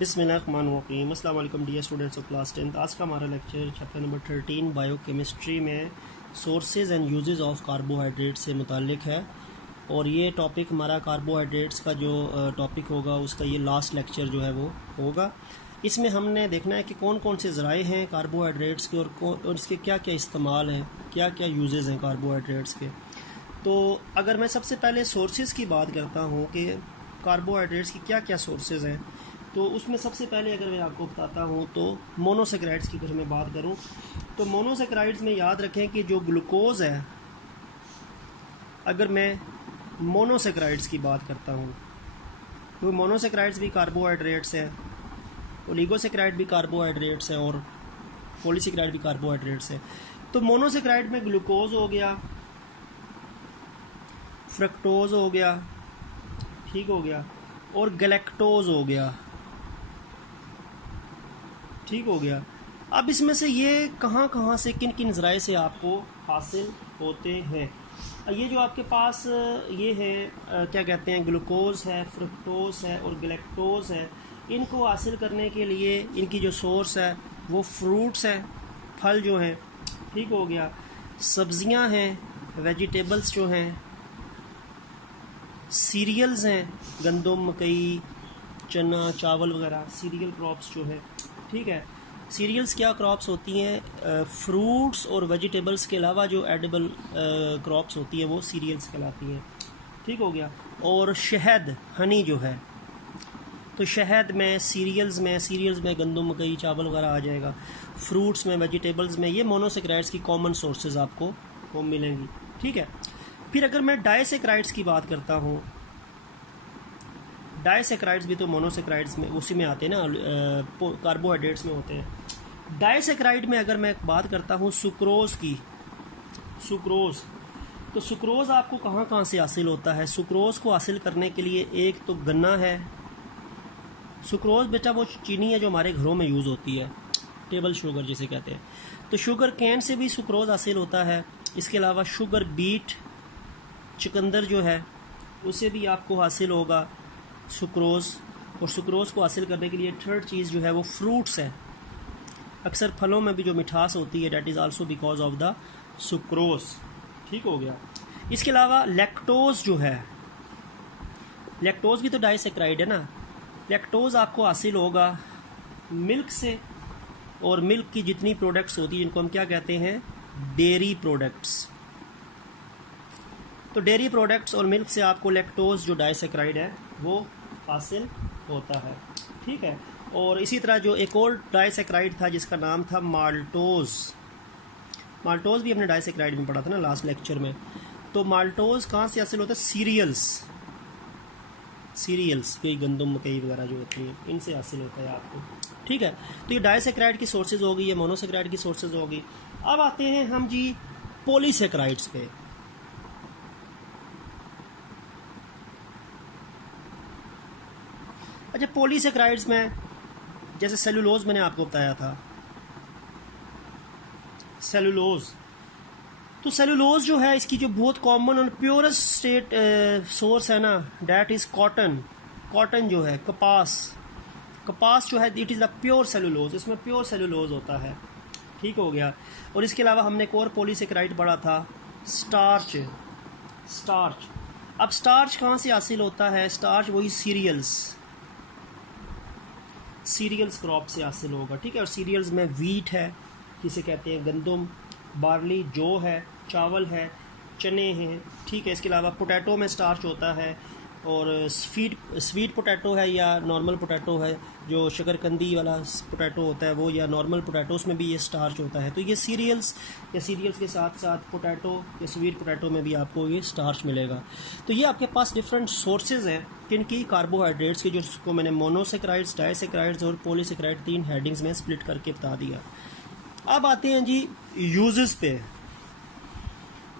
बिस्मिल्लाहिर्रहमानिर्रहीम। अस्सलाम वालेकुम डियर स्टूडेंट्स ऑफ क्लास 10। आज का हमारा लेक्चर चैप्टर नंबर 13 बायोकेमिस्ट्री में sources and uses of carbohydrate से मुताल्लिक है। और ये टॉपिक हमारा कार्बोहाइड्रेट्स का जो टॉपिक होगा उसका ये लास्ट लेक्चर जो है वो होगा। इसमें हमने देखना है कि कौन कौन से ज़राए हैं कार्बोहाइड्रेट्स के और इसके क्या क्या इस्तेमाल हैं, क्या क्या यूजेस हैं कार्बोहाइड्रेट्स के। तो अगर मैं सबसे पहले सोर्सेज की बात करता हूँ कि कार्बोहाइड्रेट्स की क्या क्या सोर्सेज हैं, तो उसमें सबसे पहले अगर मैं आपको बताता हूँ तो मोनोसेक्राइड्स की अगर मैं बात करूँ तो मोनोसेक्राइड्स में याद रखें कि जो ग्लूकोज है, अगर मैं मोनोसेक्राइड्स की बात करता हूँ तो मोनोसेक्राइड्स भी कार्बोहाइड्रेट्स हैं, ओलिगोसेक्राइड भी कार्बोहाइड्रेट्स हैं और पॉलीसेक्राइड भी कार्बोहाइड्रेट्स हैं। तो मोनोसेक्राइड में ग्लूकोज हो गया, फ्रक्टोज हो गया, ठीक हो गया, और गैलेक्टोज हो गया, ठीक हो गया। अब इसमें से ये कहाँ से किन किन ज़राए से आपको हासिल होते हैं। ये जो आपके पास ये है क्या कहते हैं, ग्लूकोज है, फ्रक्टोज है और गैलेक्टोज है, इनको हासिल करने के लिए इनकी जो सोर्स है वो फ्रूट्स है, फल जो हैं, ठीक हो गया, सब्जियां हैं, वेजिटेबल्स जो हैं, सीरियल्स हैं, गंदम, मकई, चना, चावल वगैरह सीरियल क्रॉप्स जो है, ठीक है। सीरियल्स क्या क्रॉप्स होती हैं, फ्रूट्स और वेजिटेबल्स के अलावा जो एडिबल क्रॉप्स होती हैं वो सीरियल्स कहलाती हैं, ठीक हो गया। और शहद, हनी जो है, तो शहद में सीरियल्स में गंदम, मकई, चावल वगैरह आ जाएगा। फ्रूट्स में, वेजिटेबल्स में ये मोनोसेक्राइड्स की कॉमन सोर्सेज आपको वो मिलेंगी, ठीक है। फिर अगर मैं डाइसेक्राइड्स की बात करता हूँ, डाइसेक्राइड्स भी तो मोनोसेक्राइड्स में उसी में आते हैं ना, कार्बोहाइड्रेट्स में होते हैं। डाइसेक्राइड में अगर मैं बात करता हूँ सुक्रोज की, सुक्रोज, तो सुक्रोज आपको कहाँ से हासिल होता है। सुक्रोज को हासिल करने के लिए एक तो गन्ना है। सुक्रोज बेटा वो चीनी है जो हमारे घरों में यूज़ होती है, टेबल शुगर जिसे कहते हैं। तो शुगर कैन से भी सुक्रोज हासिल होता है। इसके अलावा शुगर बीट, चुकंदर जो है उससे भी आपको हासिल होगा सुक्रोज। और सुक्रोज को हासिल करने के लिए थर्ड चीज़ जो है वो फ्रूट्स है। अक्सर फलों में भी जो मिठास होती है that is also because of the sucrose, ठीक हो गया। इसके अलावा लैक्टोज जो है, लैक्टोज भी तो डाइसेक्राइड है ना। लैक्टोज आपको हासिल होगा मिल्क से, और मिल्क की जितनी प्रोडक्ट्स होती हैं जिनको हम क्या कहते हैं, डेयरी प्रोडक्ट्स। तो डेयरी प्रोडक्ट्स और मिल्क से आपको लैक्टोज जो डाइसेक्राइड है वो हासिल होता है, ठीक है। और इसी तरह जो एक और डाइसेक्राइड था जिसका नाम था माल्टोज, माल्टोज भी हमने डाइसेक्राइड में पढ़ा था ना लास्ट लेक्चर में। तो माल्टोज कहाँ से हासिल होता है, सीरियल्स, सीरियल्स कोई गंदम, मकई वगैरह जो होती हैं इनसे हासिल होता है आपको, ठीक है। तो ये डाइसेक्राइड की सोर्सेज होगी, ये मोनोसेक्राइड की सोर्सेज होगी। अब आते हैं हम जी पॉलीसेक्राइड्स पे। अच्छा, पॉलीसेक्राइड्स में जैसे सेलुलोज मैंने आपको बताया था, सेलुलोज, तो सेलुलोज जो है इसकी जो बहुत कॉमन और प्योरेस्ट स्टेट सोर्स है ना, डैट इज़ कॉटन। कॉटन जो है, कपास, कपास जो है it is the pure cellulose, इसमें प्योर सेलुलोज होता है, ठीक हो गया। और इसके अलावा हमने एक और पॉलीसेक्राइड पढ़ा था, स्टार्च, स्टार्च। अब स्टार्च कहाँ से हासिल होता है, स्टार्च वही सीरियल्स, सीरियल्स क्रॉप से हासिल होगा, ठीक है। और सीरियल्स में वीट है जिसे कहते हैं गंदम, बार्ली, जौ है, चावल है, चने हैं, ठीक है। इसके अलावा पोटैटो में स्टार्च होता है, और स्वीट पोटैटो है या नॉर्मल पोटैटो है, जो शकरकंदी वाला पोटैटो होता है वो, या नॉर्मल पोटैटोस में भी ये स्टार्च होता है। तो ये सीरियल्स या सीरियल्स के साथ साथ पोटैटो या स्वीट पोटैटो में भी आपको ये स्टार्च मिलेगा। तो ये आपके पास डिफरेंट सोर्सेज हैं किनकी, कार्बोहाइड्रेट्स की, जिसको मैंने मोनोसेक्राइड्स, डाइसेक्राइड्स और पॉलीसेक्राइड 3 हेडिंग्स में स्प्लिट करके बता दिया। अब आते हैं जी यूजेस पे।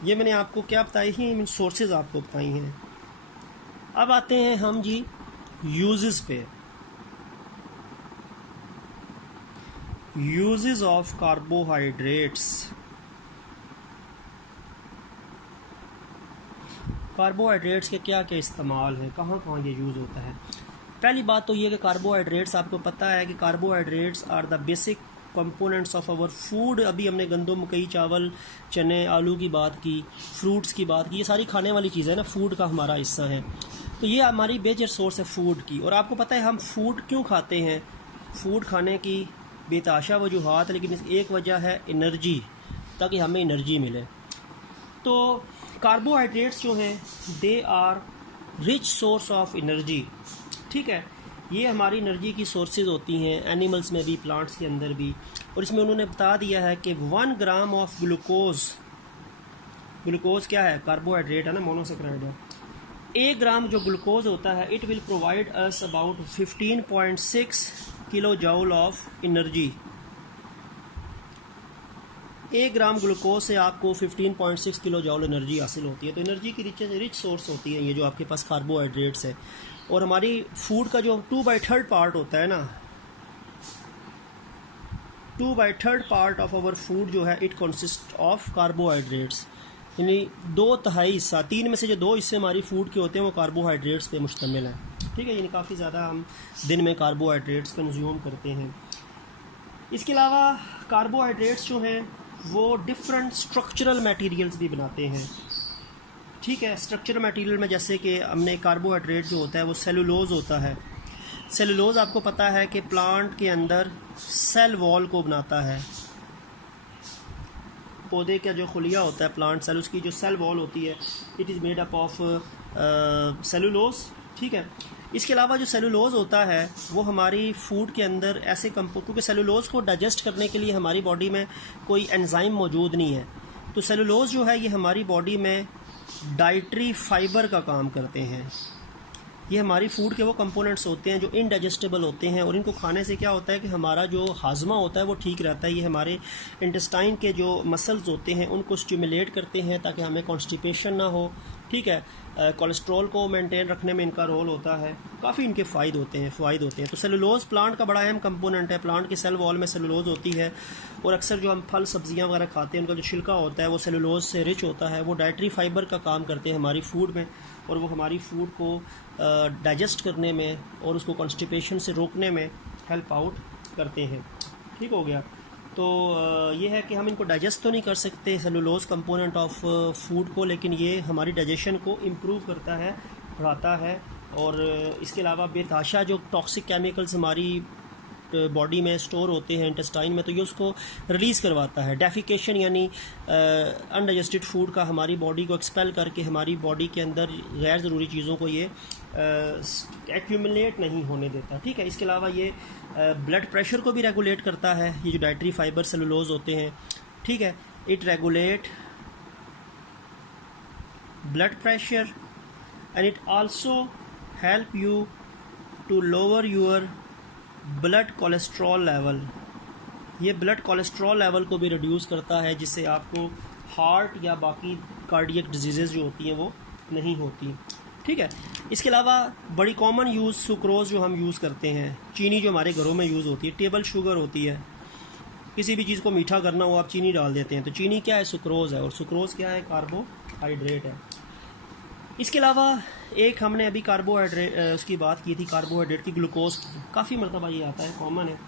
ये मैंने आपको क्या बताई हैं, सोर्सेज आपको बताई हैं। अब आते हैं हम जी यूजेस पे। Uses of carbohydrates. कार्बोहाइड्रेट्स के क्या क्या इस्तेमाल हैं, कहाँ कहाँ ये यूज़ होता है। पहली बात तो ये कि कार्बोहाइड्रेट्स, आपको पता है कि carbohydrates are the basic components of our food. अभी हमने गंदम, मकई, चावल, चने, आलू की बात की, फ्रूट्स की बात की, ये सारी खाने वाली चीज़ें ना, फूड का हमारा हिस्सा है। तो ये हमारी मेजर सोर्स है फूड की। और आपको पता है हम फूड क्यों खाते हैं? फूड खाने की बेताशा वजूहात, लेकिन एक वजह है एनर्जी, ताकि हमें एनर्जी मिले। तो कार्बोहाइड्रेट्स जो हैं they are rich source of energy, ठीक है। ये हमारी एनर्जी की सोर्सेज होती हैं, एनिमल्स में भी, प्लांट्स के अंदर भी। और इसमें उन्होंने बता दिया है कि 1 ग्राम ऑफ ग्लूकोज, ग्लूकोज क्या है? कार्बोहाइड्रेट है ना, मोनोसेक्राइड है। 1 ग्राम जो ग्लूकोज होता है, it will provide us about 15.6 kilo joule of energy. 1 gram glucose से आपको 15.6 किलो जूल एनर्जी हासिल होती है। तो एनर्जी की रिच सोर्स होती है ये जो आपके पास कार्बोहाइड्रेट्स है। और हमारी फूड का जो 2/3 पार्ट होता है ना, 2/3 पार्ट ऑफ आवर फूड जो है, इट कंसिस्ट ऑफ कार्बोहाइड्रेट्स। यानी 2/3 हिस्सा, 3 में से जो 2 हिस्से हमारी फूड के होते हैं वो कार्बोहाइड्रेट्स पे मुश्तमिल है, ठीक है। यानी काफ़ी ज़्यादा हम दिन में कार्बोहाइड्रेट्स कंज्यूम करते हैं। इसके अलावा कार्बोहाइड्रेट्स जो हैं वो डिफरेंट स्ट्रक्चरल मटेरियल्स भी बनाते हैं, ठीक है। स्ट्रक्चरल मटेरियल में जैसे कि हमने कार्बोहाइड्रेट जो होता है वो सेलुलोज होता है। सेलुलोज आपको पता है कि प्लांट के अंदर सेल वॉल को बनाता है। पौधे का जो खुलिया होता है, प्लांट सेल, उसकी जो सेल वॉल होती है, it is made up of cellulose, ठीक है। इसके अलावा जो सेलुलोज होता है वो हमारी फूड के अंदर ऐसे क्योंकि सेलुलोज को डाइजेस्ट करने के लिए हमारी बॉडी में कोई एंजाइम मौजूद नहीं है। तो सेलुलोज जो है ये हमारी बॉडी में डाइटरी फाइबर का काम करते हैं। ये हमारी फूड के वो कंपोनेंट्स होते हैं जो इनडाइजेस्टेबल होते हैं, और इनको खाने से क्या होता है कि हमारा जो हाजमा होता है वो ठीक रहता है। ये हमारे इंटेस्टाइन के जो मसल्स होते हैं उनको स्टिमुलेट करते हैं ताकि हमें कॉन्स्टिपेशन ना हो, ठीक है। कोलेस्ट्रॉल को मेंटेन रखने में इनका रोल होता है। काफ़ी इनके फ़ायदे होते हैं। तो सेलुलोज प्लांट का बड़ा अहम कंपोनेंट है। प्लांट की सेल वॉल में सेलुलोज होती है, और अक्सर जो हम फल सब्जियां वगैरह खाते हैं उनका जो छिलका होता है वो सेलुलोज से रिच होता है। वो डाइटरी फाइबर का काम करते हैं हमारी फूड में, और वो हमारी फूड को डाइजेस्ट करने में और उसको कॉन्स्टिपेशन से रोकने में हेल्प आउट करते हैं, ठीक हो गया। तो ये है कि हम इनको डाइजेस्ट तो नहीं कर सकते सेलुलोज कंपोनेंट ऑफ फूड को, लेकिन ये हमारी डाइजेशन को इम्प्रूव करता है, बढ़ाता है। और इसके अलावा बेतहाशा जो टॉक्सिक केमिकल्स हमारी बॉडी में स्टोर होते हैं इंटेस्टाइन में, तो ये उसको रिलीज़ करवाता है। डेफिकेशन यानी अनडाइजेस्टेड फूड का हमारी बॉडी को एक्सपेल करके हमारी बॉडी के अंदर गैर ज़रूरी चीज़ों को ये एक्यूमुलेट नहीं होने देता, ठीक है। इसके अलावा ये ब्लड प्रेशर को भी रेगुलेट करता है, ये जो डाइटरी फाइबर सेलुलोज होते हैं, ठीक है। It regulate blood pressure and it also help you to lower your blood cholesterol level. ये ब्लड कोलेस्ट्रॉल लेवल को भी रिड्यूस करता है, जिससे आपको हार्ट या बाकी कार्डियक डिजीज़ जो होती हैं वो नहीं होती, ठीक है। इसके अलावा बड़ी कॉमन यूज़ सुक्रोज जो हम यूज़ करते हैं, चीनी जो हमारे घरों में यूज़ होती है, टेबल शुगर होती है। किसी भी चीज़ को मीठा करना हो आप चीनी डाल देते हैं, तो चीनी क्या है? सुक्रोज है। और सुक्रोज क्या है? कार्बोहाइड्रेट है। इसके अलावा एक हमने अभी कार्बोहाइड्रेट उसकी बात की थी, कार्बोहाइड्रेट की, ग्लूकोज की, काफ़ी मरतबा ये आता है, कॉमन है।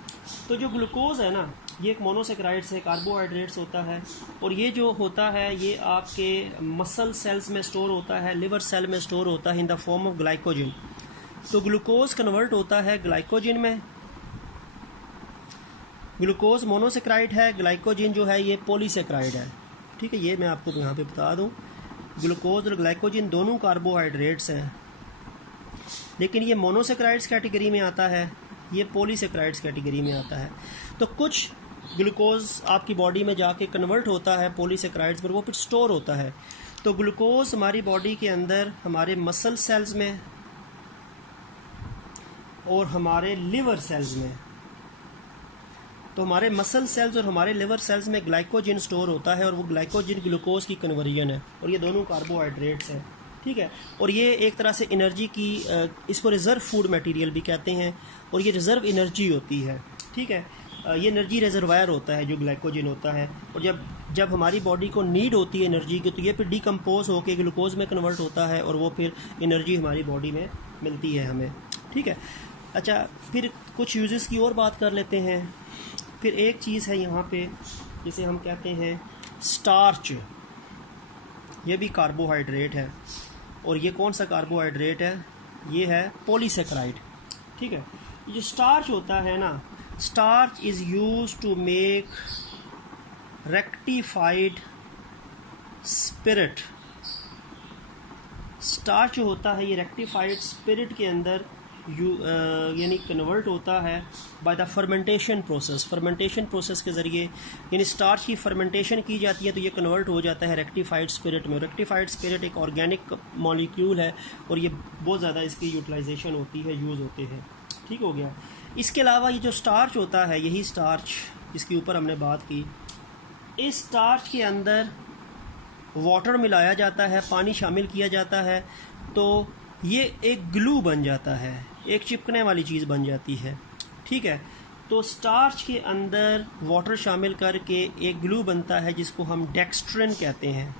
तो जो ग्लूकोज है ना, ये एक मोनोसेक्राइड्स है, कार्बोहाइड्रेट्स होता है, और ये जो होता है ये आपके मसल सेल्स में स्टोर होता है, लिवर सेल में स्टोर होता है in the form of glycogen. तो ग्लूकोज कन्वर्ट होता है ग्लाइकोजन में। ग्लूकोज मोनोसेक्राइड है, ग्लाइकोजन जो है ये पॉलीसेक्राइड है, ठीक है। ये मैं आपको यहाँ पे बता दूँ, ग्लूकोज और ग्लाइकोजन दोनों कार्बोहाइड्रेट्स हैं, लेकिन ये मोनोसेक्राइड्स कैटेगरी में आता है, ये पॉलीसेक्राइड्स कैटेगरी में आता है। तो कुछ ग्लूकोज आपकी बॉडी में जाके कन्वर्ट होता है पॉलीसेक्राइड्स पर, वो फिर स्टोर होता है। तो ग्लूकोज हमारी बॉडी के अंदर हमारे मसल सेल्स में और हमारे लिवर सेल्स में, तो हमारे मसल सेल्स और हमारे लिवर सेल्स में ग्लाइकोजन स्टोर होता है, और वो ग्लाइकोजन ग्लूकोज की कन्वर्जन है, और ये दोनों कार्बोहाइड्रेट्स हैं, ठीक है। और ये एक तरह से एनर्जी की, इसको रिज़र्व फूड मटेरियल भी कहते हैं, और ये रिज़र्व एनर्जी होती है, ठीक है। ये एनर्जी रिजर्वायर होता है जो ग्लाइकोजन होता है, और जब हमारी बॉडी को नीड होती है एनर्जी की, तो ये फिर डिकम्पोज होकर ग्लूकोज में कन्वर्ट होता है, और वो फिर एनर्जी हमारी बॉडी में मिलती है हमें, ठीक है। अच्छा, फिर कुछ यूजेस की और बात कर लेते हैं। फिर एक चीज़ है यहाँ पे जिसे हम कहते हैं स्टार्च। ये भी कार्बोहाइड्रेट है, और ये कौन सा कार्बोहाइड्रेट है? ये है पॉलीसेकेराइड, ठीक है। ये जो स्टार्च होता है ना, starch is use to make rectified spirit. Starch जो होता है ये रेक्टिफाइड स्पिरिट के अंदर यानी कन्वर्ट होता है by the fermentation process. Fermentation process के ज़रिए यानी स्टार्च की फर्मेंटेशन की जाती है तो ये कन्वर्ट हो जाता है रेक्टिफाइड स्पिरिट में। रेक्टिफाइड स्पिरिट एक ऑर्गेनिक मॉलिक्यूल है और ये बहुत ज़्यादा इसकी यूटिलाइजेशन होती है, यूज़ होते हैं, ठीक हो गया। इसके अलावा ये जो स्टार्च होता है, यही स्टार्च जिसके ऊपर हमने बात की, इस स्टार्च के अंदर वाटर मिलाया जाता है, पानी शामिल किया जाता है, तो ये एक ग्लू बन जाता है, एक चिपकने वाली चीज़ बन जाती है, ठीक है। तो स्टार्च के अंदर वाटर शामिल करके एक ग्लू बनता है जिसको हम डेक्स्ट्रिन कहते हैं,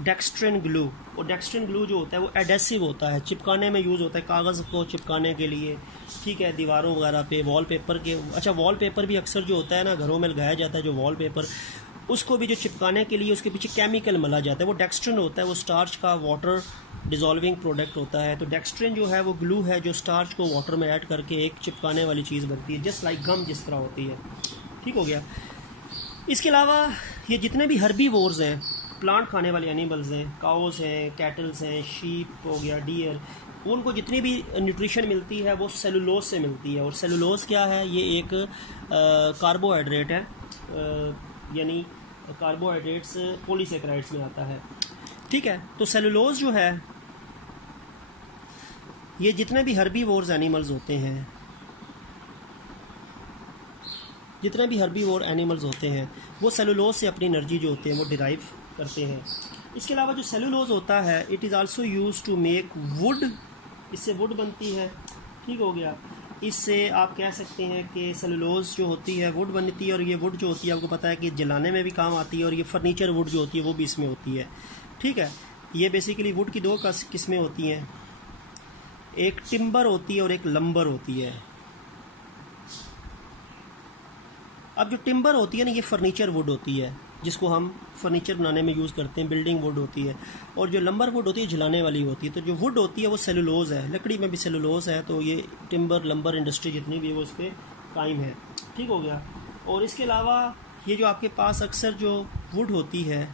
डेक्स्ट्रिन ग्लू। और डेक्स्ट्रिन ग्लू जो होता है वो एडेसिव होता है, चिपकाने में यूज़ होता है, कागज़ को चिपकाने के लिए, ठीक है, दीवारों वगैरह पे, वॉलपेपर के। अच्छा, वॉलपेपर भी अक्सर जो होता है ना घरों में लगाया जाता है, जो वॉलपेपर, उसको भी जो चिपकाने के लिए उसके पीछे केमिकल मला जाता है, वो डेक्स्ट्रिन होता है, वो स्टार्च का वाटर डिज़ोल्विंग प्रोडक्ट होता है। तो डेक्स्ट्रिन जो है वो ग्लू है जो स्टार्च को वाटर में ऐड करके एक चिपकाने वाली चीज़ बनती है, जस्ट लाइक गम जिस तरह होती है, ठीक हो गया। इसके अलावा ये जितने भी हर्बीवोर्स हैं, प्लांट खाने वाले एनिमल्स हैं, काउस हैं, कैटल्स हैं, शीप हो गया, डियर, उनको जितनी भी न्यूट्रिशन मिलती है वो सेलुलोज से मिलती है। और सेलुलोज क्या है? ये एक कार्बोहाइड्रेट है, यानी कार्बोहाइड्रेट्स पॉलीसेकेराइड्स में आता है, ठीक है। तो सेलुलोज जो है, ये जितने भी हर्बीवोर्स एनिमल्स होते हैं, जितने भी हर्बीवोर एनिमल्स होते हैं वो सेलुलोज से अपनी एनर्जी जो होते हैं वो डिराइव करते हैं। इसके अलावा जो सेलुलोज होता है, it is also use to make wood, इससे वुड बनती है, ठीक हो गया। इससे आप कह सकते हैं कि सेलुलोज जो होती है वुड बनती है, और ये वुड जो होती है आपको पता है कि जलाने में भी काम आती है, और ये फर्नीचर वुड जो होती है वो भी इसमें होती है, ठीक है। ये बेसिकली वुड की दो किस्में होती हैं, एक टिम्बर होती है और एक लंबर होती है। अब जो टिम्बर होती है ना, ये फर्नीचर वुड होती है जिसको हम फर्नीचर बनाने में यूज़ करते हैं, बिल्डिंग वुड होती है। और जो लंबर वुड होती है जलाने वाली होती है। तो जो वुड होती है वो सेलुलोज है, लकड़ी में भी सेलुलोज है, तो ये टिम्बर लंबर इंडस्ट्री जितनी भी है वो इस पर कायम है, ठीक हो गया। और इसके अलावा ये जो आपके पास अक्सर जो वुड होती है,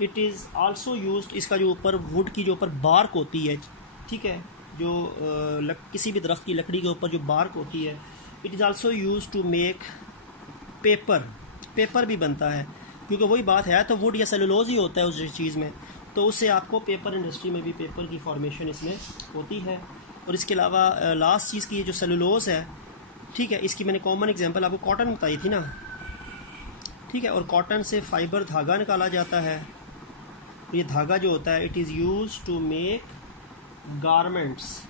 इट इज़ आल्सो यूज्ड, इसका जो ऊपर वुड की जो ऊपर बार्क होती है, ठीक है, जो किसी भी दरख्त की लकड़ी के ऊपर जो बार्क होती है, it is also used to make paper भी बनता है, क्योंकि वही बात है, तो वुड या सेलुलोज ही होता है उस चीज़ में, तो उससे आपको पेपर इंडस्ट्री में भी पेपर की फॉर्मेशन इसमें होती है। और इसके अलावा लास्ट चीज़ की ये जो सेलुलोज है, ठीक है, इसकी मैंने कॉमन एग्जांपल आपको कॉटन बताई थी ना, ठीक है। और कॉटन से फाइबर धागा निकाला जाता है, ये धागा जो होता है it is use to make garments.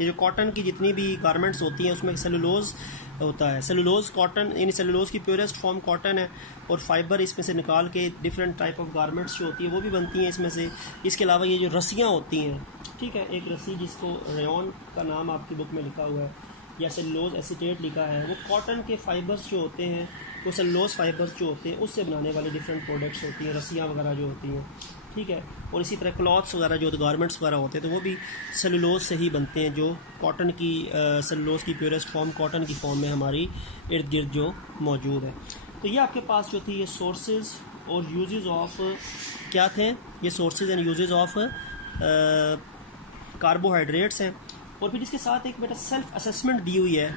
ये जो कॉटन की जितनी भी गारमेंट्स होती हैं उसमें सेलुलोज होता है, सेलुलोज कॉटन, यानी सेलुलोज की प्योरेस्ट फॉर्म कॉटन है, और फाइबर इसमें से निकाल के डिफरेंट टाइप ऑफ गारमेंट्स जो होती है वो भी बनती हैं इसमें से। इसके अलावा ये जो रस्सियाँ होती हैं, ठीक है, एक रस्सी जिसको रेयॉन का नाम आपकी बुक में लिखा हुआ है या सेलुलोज एसीटेट लिखा है, वो कॉटन के फाइबर्स जो होते हैं, वो सेलुलोज फाइबर्स जो होते हैं उससे बनाने वाले डिफरेंट प्रोडक्ट्स होती हैं, रस्सियाँ वगैरह जो होती हैं, ठीक है। और इसी तरह क्लॉथ्स वगैरह जो गारमेंट्स वगैरह होते हैं तो वो भी सेलुलोज से ही बनते हैं, जो कॉटन की सेलुलोज की प्योरेस्ट फॉर्म कॉटन की फॉर्म में हमारी इर्द गिर्द जो मौजूद है। तो ये आपके पास जो थी ये सोर्सेज और यूजेस ऑफ क्या थे, ये sources and uses of carbohydrates हैं। और फिर इसके साथ एक बेटा सेल्फ असेसमेंट दी हुई है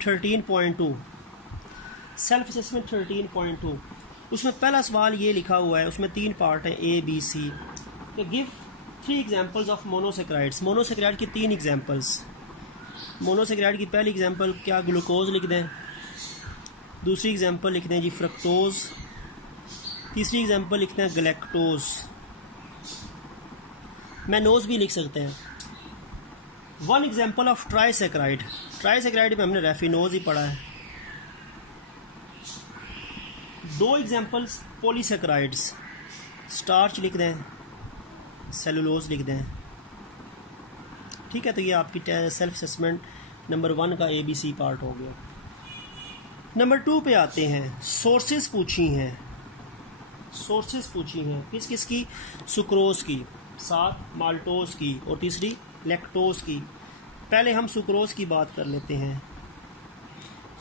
13.2, सेल्फ असेसमेंट 13.2। उसमें पहला सवाल ये लिखा हुआ है, उसमें 3 पार्ट हैं A B C। तो give 3 examples of monosaccharides, monosaccharide की 3 एग्जांपल्स। मोनोसेक्राइड की पहली एग्जांपल क्या, ग्लूकोज लिख दें, दूसरी एग्जांपल लिख दें जी फ्रक्टोज, तीसरी एग्जांपल लिखते हैं गलैक्टोज, मैनोज भी लिख सकते हैं। 1 एग्जांपल ऑफ ट्राइसेक्राइड, ट्राइसेक्राइड में हमने रेफिनोज ही पढ़ा है। 2 एग्जांपल्स पॉलीसेक्राइड्स, स्टार्च लिख दें, सेलुलोज लिख दें। ठीक है, तो ये आपकी सेल्फ असेसमेंट नंबर 1 का ABC पार्ट हो गया। नंबर 2 पे आते हैं। सोर्सेज पूछी हैं, सोर्सेज पूछी हैं किस किस की? सुक्रोज की, साथ माल्टोज की और तीसरी लैक्टोज की। पहले हम सुक्रोज की बात कर लेते हैं।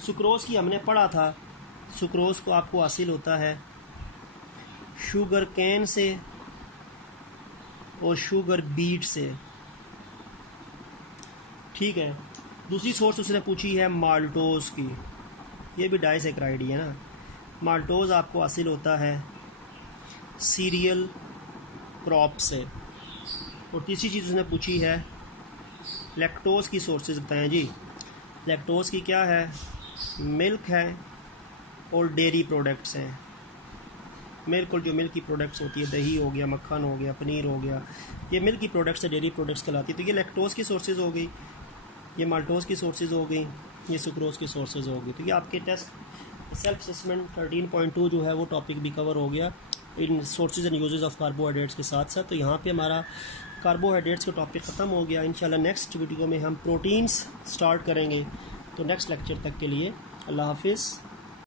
सुक्रोज की हमने पढ़ा था, सुक्रोज को आपको हासिल होता है शुगर कैन से और शुगर बीट से। ठीक है, दूसरी सोर्स उसने पूछी है माल्टोज की, ये भी डाइसैकराइड ही है ना। माल्टोज आपको हासिल होता है सीरियल क्रॉप से। और तीसरी चीज़ उसने पूछी है लैक्टोज की सोर्सेज बताएं जी। लैक्टोज की क्या है? मिल्क है और डेयरी प्रोडक्ट्स हैं। मिल्क और जो मिल्क की प्रोडक्ट्स होती है, दही हो गया, मक्खन हो गया, पनीर हो गया, ये मिल्क की प्रोडक्ट्स से डेयरी प्रोडक्ट्स कहलाती है। तो ये लैक्टोज की सोर्सेज हो गई, ये माल्टोज की सोर्सेज हो गई, ये सुक्रोज की सोर्सेज हो गई। तो ये आपके टेस्ट सेल्फ असेसमेंट 13.2 जो है वो टॉपिक भी कवर हो गया in sources and uses of carbohydrates के साथ साथ। तो यहाँ पे हमारा कार्बोहाइड्रेट्स का टॉपिक ख़त्म हो गया। इंशाल्लाह नेक्स्ट वीडियो में हम प्रोटीन्स स्टार्ट करेंगे। तो नेक्स्ट लेक्चर तक के लिए अल्लाह हाफिज़।